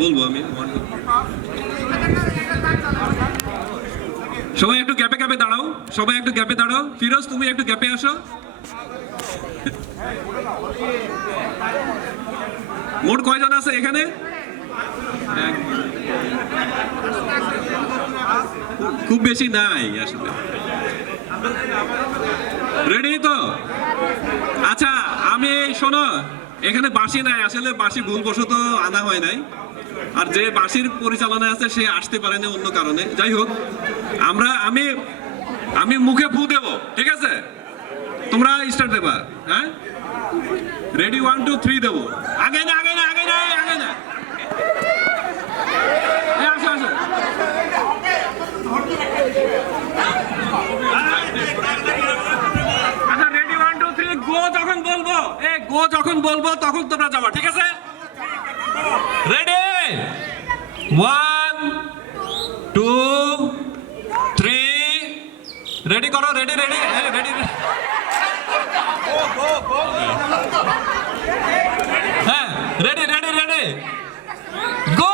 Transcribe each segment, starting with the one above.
বলবো আমি। সবাই একটু গ্যাপে গ্যাপে দাঁড়াও, সবাই একটু গ্যাপে দাঁড়াও। ফিরোজ তুমি একটু গ্যাপে আসো। মোট কয়জন আছে এখানে? খুব বেশি নাই আসলে। রেডি তো? আচ্ছা আমি শোনো, এখানে বাঁশি নাই আসলে, বাঁশি ভুলবশত আনা হয় নাই। আর যে বাঁশির পরিচালনা আছে সে আসতে পারেনি অন্য কারণে। যাই হোক, আমি মুখে ফু দেব, ঠিক আছে? তোমরা স্টার্ট দেবা, হ্যাঁ? রেডি 1 2 3 দেবো। আগে না আগে না আগে না আগে না, আসো আসো। আচ্ছা রেডি 1 2 3 গো যখন বলবো, গো যখন বলবো তখন তোমরা যাবা, ঠিক আছে? রেডি 1 2 3 রেডি করো, রেডি রেডি রেডি। হ্যাঁ রেডি রেডি রেডি গো।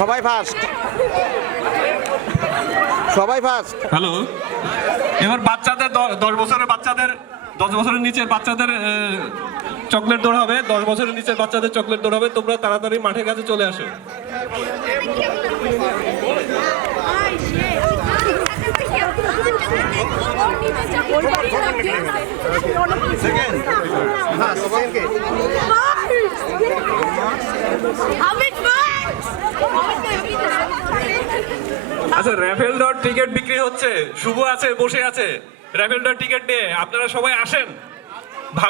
সবাই ফার্স্ট, সবাই ফার্স্ট। হ্যালো, এবার বাচ্চাদের 10 বছরের বাচ্চাদের, 10 বছরের নিচের বাচ্চাদের চকলেট দৌড় হবে। 10 বছরের নিচের বাচ্চাদের চকলেট দৌড় হবে। তোমরা তাড়াতাড়ি মাঠের কাছে চলে আসো। আচ্ছা র্যাফেল ডট টিকিট বিক্রি হচ্ছে, শুভ আছে বসে আছে র্যাফেল ডট টিকিট নিয়ে, আপনারা সবাই আসেন।